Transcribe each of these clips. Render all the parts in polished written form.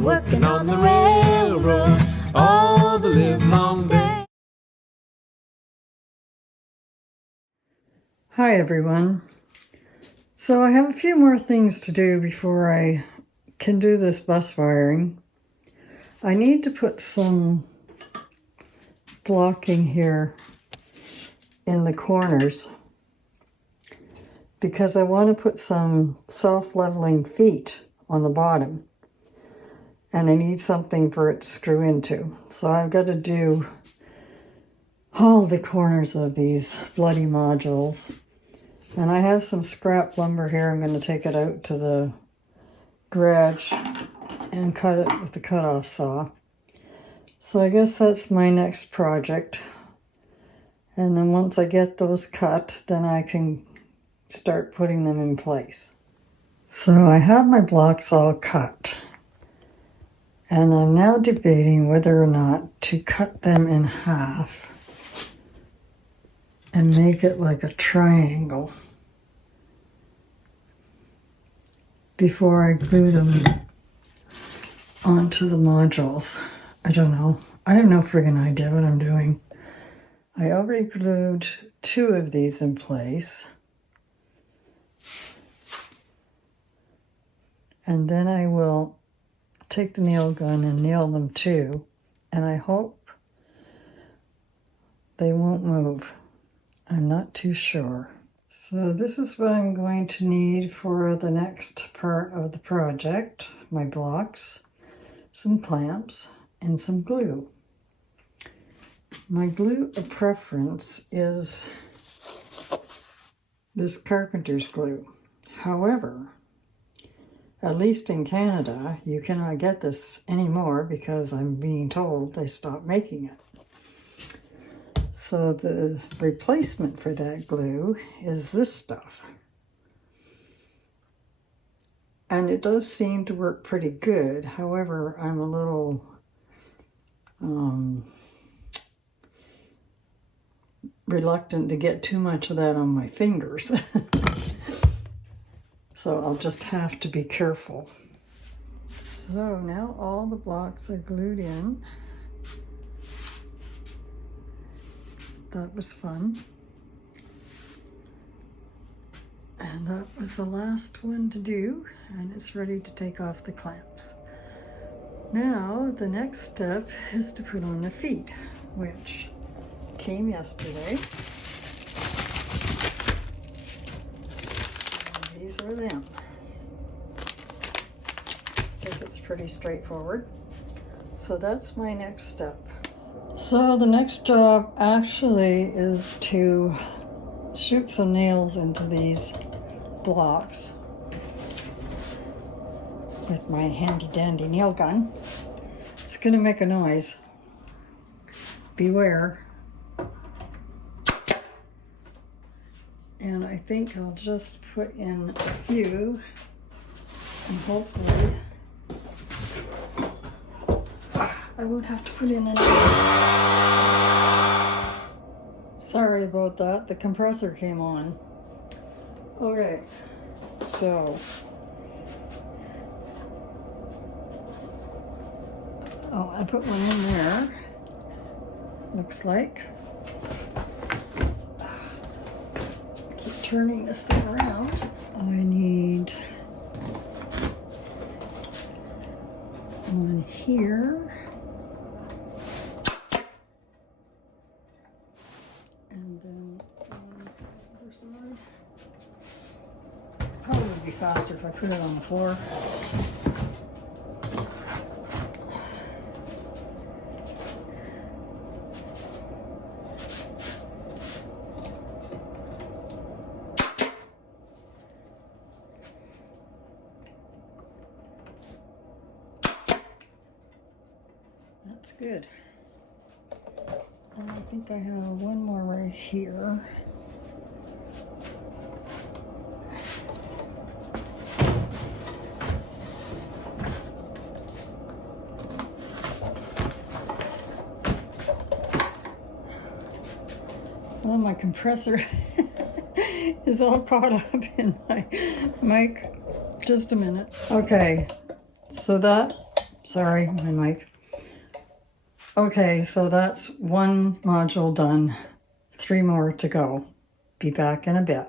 been working on the railroad all the livelong day. Hi everyone. So I have a few more things to do before I can do this bus wiring. I need to put some blocking here in the corners because I want to put some self-leveling feet on the bottom, and I need something for it to screw into. So I've got to do all the corners of these bloody modules. And I have some scrap lumber here. I'm going to take it out to the garage and cut it with the cutoff saw. So I guess that's my next project. And then once I get those cut, then I can start putting them in place. So I have my blocks all cut. And I'm now debating whether or not to cut them in half and make it like a triangle before I glue them onto the modules. I don't know. I have no friggin' idea what I'm doing. I already glued 2 of these in place. And then I will take the nail gun and nail them too. And I hope they won't move. I'm not too sure. So this is what I'm going to need for the next part of the project. My blocks, some clamps, and some glue. My glue of preference is this carpenter's glue. However, at least in Canada, you cannot get this anymore because I'm being told they stopped making it. So the replacement for that glue is this stuff. And it does seem to work pretty good. However, I'm a little reluctant to get too much of that on my fingers. So I'll just have to be careful. So now all the blocks are glued in. That was fun. And that was the last one to do, and it's ready to take off the clamps. Now the next step is to put on the feet, which came yesterday. And these are them. I think it's pretty straightforward. So that's my next step. So the next job actually is to shoot some nails into these blocks with my handy dandy nail gun. It's going to make a noise. Beware. And I think I'll just put in a few and hopefully I won't have to put in any. Sorry about that, the compressor came on. Okay, so I put one in there, looks like. Keep turning this thing around. I need one here. And then on the other side. Probably would be faster if I put it on the floor. That's good. And I think I have one more right here. Well, my compressor is all caught up in my mic. Just a minute. Okay, so that Sorry, my mic. Okay, so that's one module done. 3 more to go. Be back in a bit.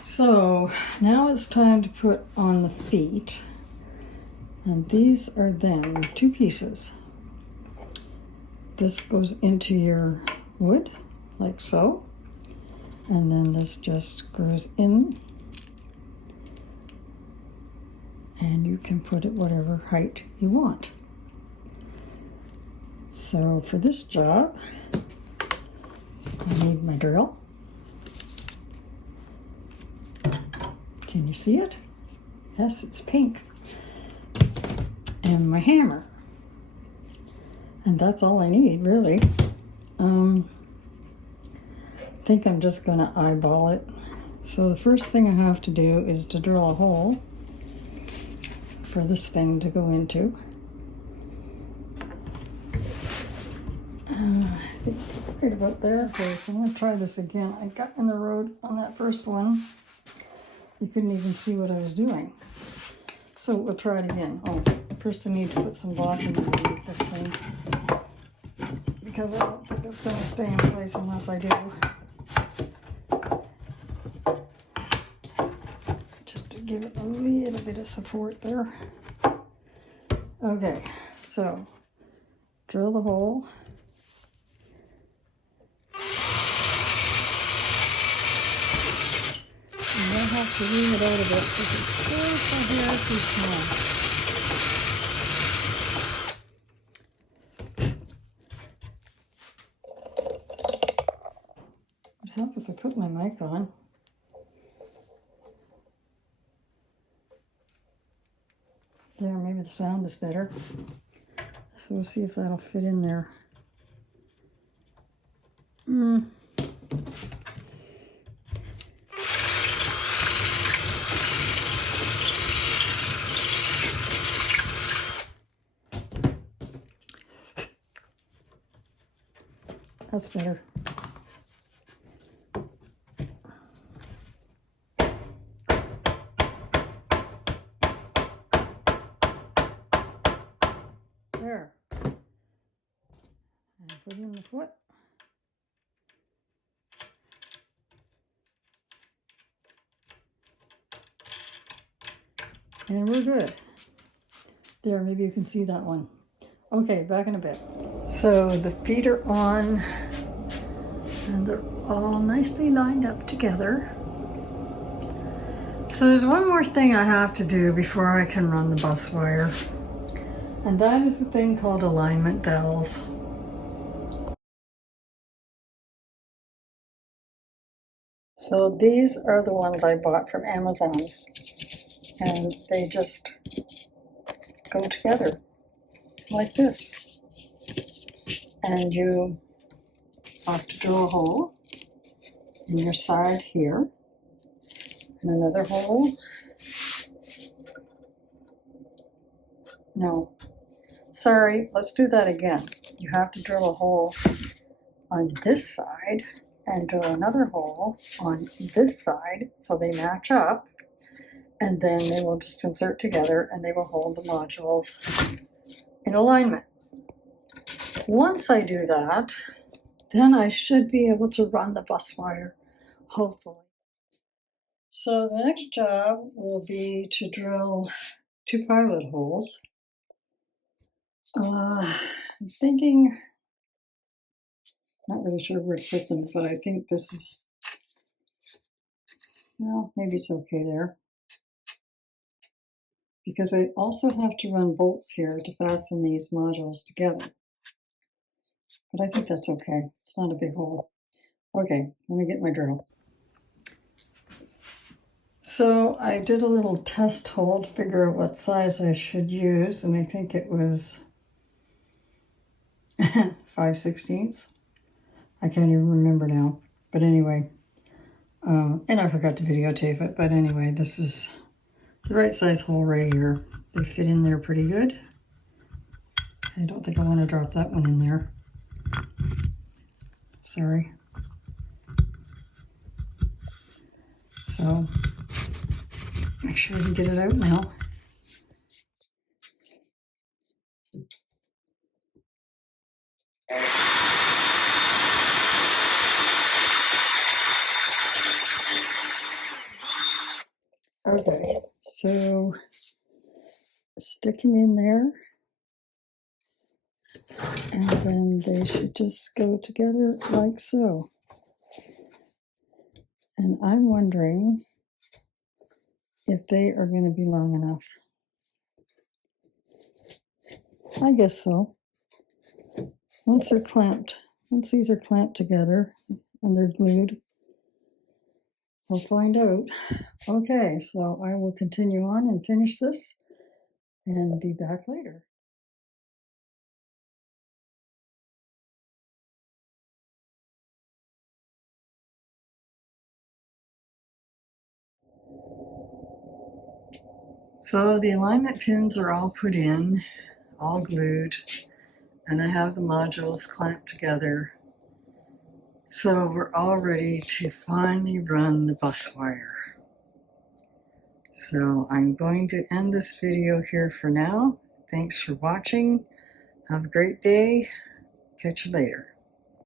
So now it's time to put on the feet. And these are then 2 pieces. This goes into your wood, like so. And then this just goes in. And you can put it whatever height you want. So for this job, I need my drill. Can you see it? Yes, it's pink. And my hammer. And that's all I need, really. I think I'm just gonna eyeball it. So the first thing I have to do is to drill a hole for this thing to go into. I think right about there. Okay, so I'm gonna try this again. I got in the road on that first one. You couldn't even see what I was doing. So we'll try it again. Oh, first I need to put some blocking underneath this thing, because I don't think it's gonna stay in place unless I do. Just to give it a little bit of support there. Okay, so drill the hole. And I have to lean it out a bit because it's close here too small. It'd help if I put my mic on. There, maybe the sound is better. So we'll see if that'll fit in there. That's better. There. And put in the foot. And we're good. There, maybe you can see that one. Okay, back in a bit. So the feet are on, and they're all nicely lined up together. So there's one more thing I have to do before I can run the bus wire, and that is a thing called alignment dowels. So these are the ones I bought from Amazon, and they just go together like this. And you have to drill a hole in your side here, and another hole. No, sorry, let's do that again. You have to drill a hole on this side and drill another hole on this side so they match up, and then they will just insert together and they will hold the modules in alignment. Once I do that, then I should be able to run the bus wire, hopefully. So the next job will be to drill 2 pilot holes. I'm thinking, not really sure where to put them, but I think this is, well, maybe it's okay there. Because I also have to run bolts here to fasten these modules together. But I think that's okay. It's not a big hole. Okay, let me get my drill. So I did a little test hole to figure out what size I should use, and I think it was 5/16. I can't even remember now. But anyway, and I forgot to videotape it. But anyway, this is the right size hole right here. They fit in there pretty good. I don't think I want to drop that one in there. Sorry. So Make sure I can get it out now. Okay, so stick them in there, and then they should just go together like so. And I'm wondering if they are going to be long enough. I guess so. Once these are clamped together and they're glued, we'll find out. Okay, so I will continue on and finish this and be back later. So the alignment pins are all put in, all glued, and I have the modules clamped together. So we're all ready to finally run the bus wire. So I'm going to end this video here for now. Thanks for watching. Have a great day. Catch you later.